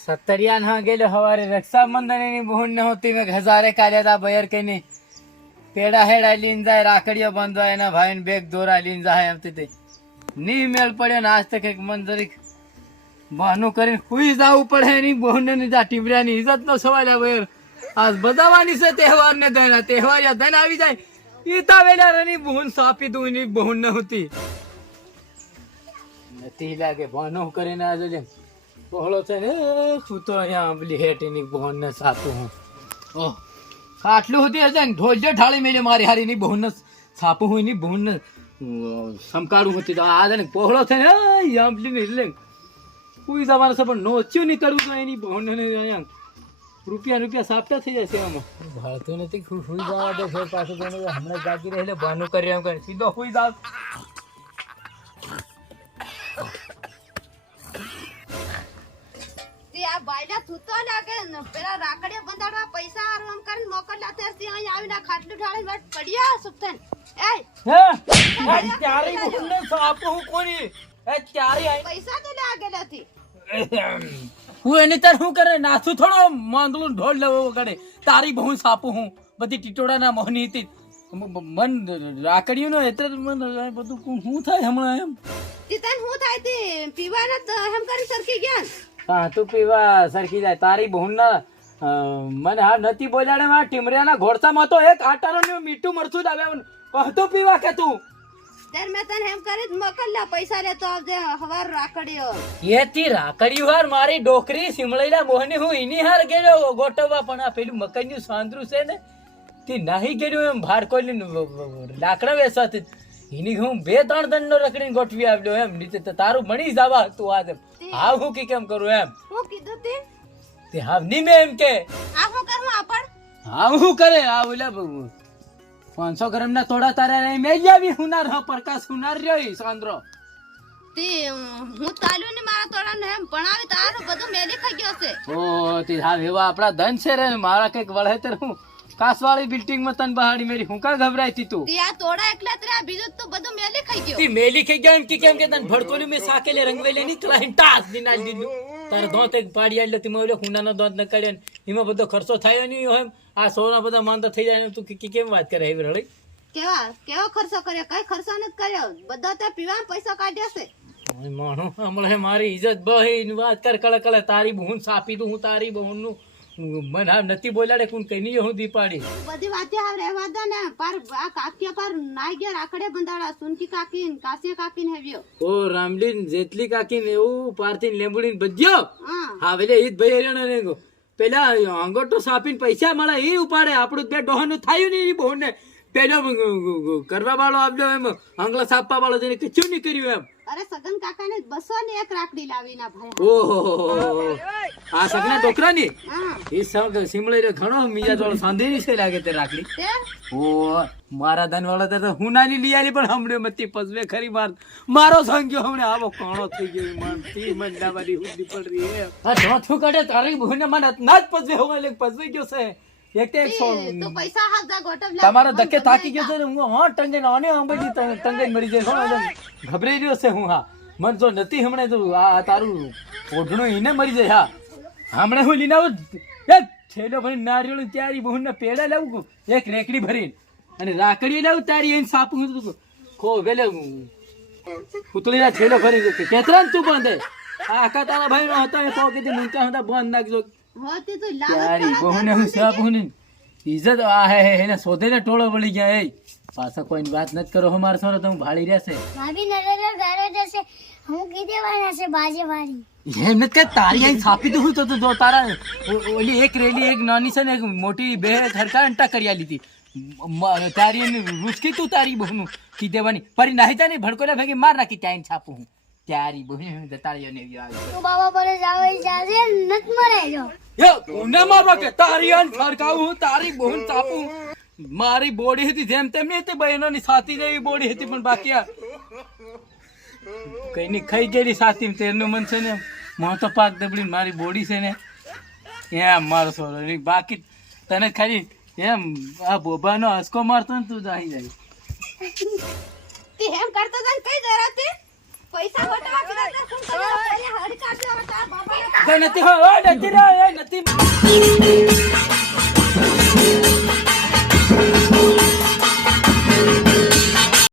સત્તરિયાન હા ગયેલો હવારે રક્ષાબંધન એની બહુન નહોતી મેં હજારે કાઢ્યા હતા બયર કઈને પેડા હેડા લઈને જાય રાખડીઓ બાંધવા એના ભાઈને બેગ દોરા લઈને જાય એમ તે ની મેળ પડ્યો ને આજ તક એક મન જરીક બહાનું કરીને હુઈ જવું પડે એની બહુન ની જા ટીમરિયાની ઇજ્જત નો સવાલ બયર આજ બધાવાની છે તહેવાર ને ધન તહેવાર યા ધન આવી જાય ઈતા વેલા રની બહુન સાપી દઉં એની બહુન નહોતી નથી લાગે બહાનું કરીને આજે બોલો છે ને શું તો અહીંયા આંબલી હેઠીની બહુન ને સાતું હું ઓહ આટલું હતી હશે ને ઢોલજો ઢાળી મેલે મારી હારીની બહુન ને સાપું હું એની બહુન ને સમકાળું હતી તો આ ને પહોળો છે ને આંબલી ને એટલે કોઈ જવાનું છે પણ નોચ્યું નહીં કરવું તો એની બહુન ને અહીંયા રૂપિયા સાપટા થઈ જશે આમાં ભાળતું નથી સુઈ જવા દે ફેર પાછું તો હમણાં જાગી રહે બાનું કરી એમ કરે સીધો સુઈ જાવ આ બાયલા થૂતો લાગે ને પેલા રાકડીઓ બંધાડવા પૈસા આમ કરીને મોકલ્યા ત્યારથી અહીં આવીને ખાટલું ઢાળી વટ પડ્યા સુપતન એ હે ત્યારે બહુને સાપ હું કોની એ ત્યારે પૈસા તો લાગેલા થી હું એની તર હું કરે નાસુ થોડો માંદલું ઢોલ લેવો વગડે તારી બહુ સાપું હું બધી ટીટોડાના મોહની હતી મન રાકડીઓ નો એટલે મન બધું હું થાય હમણાં એમ તીતન હું થાય તે પીવાના તો એમ કરી સરકી ગયા હા તું પીવા સરખી જાય તારી બહુન ના મને હા નથી બોલાડે મારા ટીમરિયાના ઘોડસામાં તો એક આટાનો મીઠું મરચું જ આવે કહતું પીવા કે તું દર મેં તને એમ કરી મોકલ્યા પૈસા લેતો આવજે હવાર રાકડીઓ એથી રાકડી વાર મારી ડોકરી સિમળેલા મોહની હું એની હાર ગયેલો ગોઠવવા પણ આ પેલું મકાઈનું સાંદરું છે ને તે નાહી ગયેલું એમ ભાર કોઈ લાકડા વેસાતી એની હું 2-3 દંડનો રકડીને ગોઠવી આવ્યો એમ નીચે તારું મણી જવા તું આજે હા હું કે કેમ કરું એમ હું કીધું તે હા ની મેં એમ કે આ હું કરું આપણ હા હું કરે આ ઓલા 500 ગ્રામ ના થોડા તારા મેં આવી હુનાર હા પ્રકાશ હુનાર રહ્યો સાંદ્રો તે હું તાલ્યું ને મારા તોડા ને એમ ભણાવી તારું બધું મેલી ખાઈ ગયો છે ઓ તે હા એવા આપણા ધન છે રે મારા કઈક વળહેતર હું કાસવાળી બિલ્ડિંગ માં તન બહાડી મેરી હું કા ઘબરાઈતી તું તે આ તોડા એકલા તરે આ બીજું તો બધું મેલી ખાઈ ગયો તે મેલી ખાઈ ગયા એમ કે કેમ કે તન ભડકોલી મે સાકેલે રંગવેલે ની ક્લાઈન્ટ ટાસ દિનાલ દીધું તાર દોત એક પાડી આલે તી મોલે હુનાનો દોત ન કાઢ્યો એમાં બધો ખર્ચો થાય નહીં એમ આ સોના બધા માંદા થઈ જાય તું કેમ વાત કરે એવી રળી કેવો ખર્ચો કર્યો કઈ ખર્ચો નથી કર્યો બધા તે પીવા પૈસા કાઢ્યા છે માણો હમણાં મારી ઇજ્જત બહી વાત કર કળ કળ તારી બહુન સાપી દઉં હું તારી બહુન નું મને આ નથી બોલાડે કોણ કઈ નહીં હું દીપાડી બધી વાતે હવે રહેવા દે ને પર આ કાકીયા પર નાઈ ગયા રાખડે બંધાડા સુનકી કાકી ને કાસિયા કાકી ને હેવ્યો ઓ રામલીન જેટલી કાકી ને એવું પારથી લેંબુડી બધ્યો હા વેલે ઈદ ભાઈ રેણો ને પેલા અંગોટો સાપીને પૈસા મળે એ ઉપાડે આપણું બે ડોહનું થાયું નહીં બહુ ને પેલો કરવા વાળો આવ્યો એમ આંગળા સાપવા વાળો જઈને કશું નહીં કર્યું એમ અરે સગન કાકા ને 201 રાખડી લાવી ના ભાઈ ઓહો આ સગના ડોકરા ની એ સિમળે ઘણો મીજા જોડો સાંધેની છે લાગે તે રાખડી ઓ મારા ધન વાળા તો હું નાની લઈ આલી પણ હમણે મતી પસવે ખરી મારો સંગ્યો હમણે આવો કોણો થઈ ગયો મનથી મંડાવારી હુડી પડ રહી હે આ ધોથું કાઢે તારી બહુને મને ના જ પસવે હોવા લે પસવી ગયો છે એક તે તો પૈસા હાથા ગોટમ લે તમારા ધક્કે થાકી ગયો છે ને હું હા ટંગે આને આંબડી ટંગે મરી જાય ઘબરાઈ રહ્યો છે હું હા મન જો નથી હમણે તો આ તારું ઓઢણું એને મરી જાય હા હમણે હું લીને આવું એક થેલો ભરી નારિયેળ ત્યારી બહુ ને પેડા લાવું એક રેકડી ભરીને અને રાખડી લાવું તારી એને સાપું ખો વેલે પુતળીના થેલો ભરી કેતરા તું બંધે આખા તારા ભાઈ નો હતો એ તો કીધું મૂંચા હતા બંધ નાખજો હોતી તો તારી બહુ ને હું સાપું ને ઇજ્જત આ હે એને શોધે ને ટોળો વળી ગયા એ પાછા કોઈની વાત નથી કરો અમાર સોરો તો હું ભાળી રહેશે ભાભી નરેન્દ્ર ઘરે જશે હું કીધે વાળા છે બાજે વાળી એમ નથી કે તારી અહીં છાપી દઉં તો જો તારા ઓલી એક રેલી એક નાની છે ને એક મોટી બે સરકાર અંટા કરી આલી હતી તારી એને રૂચકી તું તારી બહુનું કીધેવાની ફરી નાહી તા ને ભડકોલા ભેગી માર નાખી ત્યાં છાપું હું તારી બહુ તારી ને તું બાબા બોલે જાવ જાજે નત મરે જો યો કોને મારવા કે તારી અન ફરકાવું તારી બહુ છાપું મારી બોડી હતી જેમ તેમ હતી બહેનોની સાથી જેવી બોડી હતી પણ બાકી કઈ ની ખાઈ ગયેલી સાથી તેરનું મન છે ને મોટો પાક દબડી મારી બોડી છે ને એમ મારો સોરો બાકી તને ખાલી એમ આ બોબાનો હસકો મારતો ને તું જાઈ જાય તે એમ કરતો તને કઈ દરાતે પૈસા ગોટવા કીધા તો શું કર્યો હડી કાઢ્યો તાર બાબા કોઈ નથી હો, ઓય નથી રે, ઓય નથી.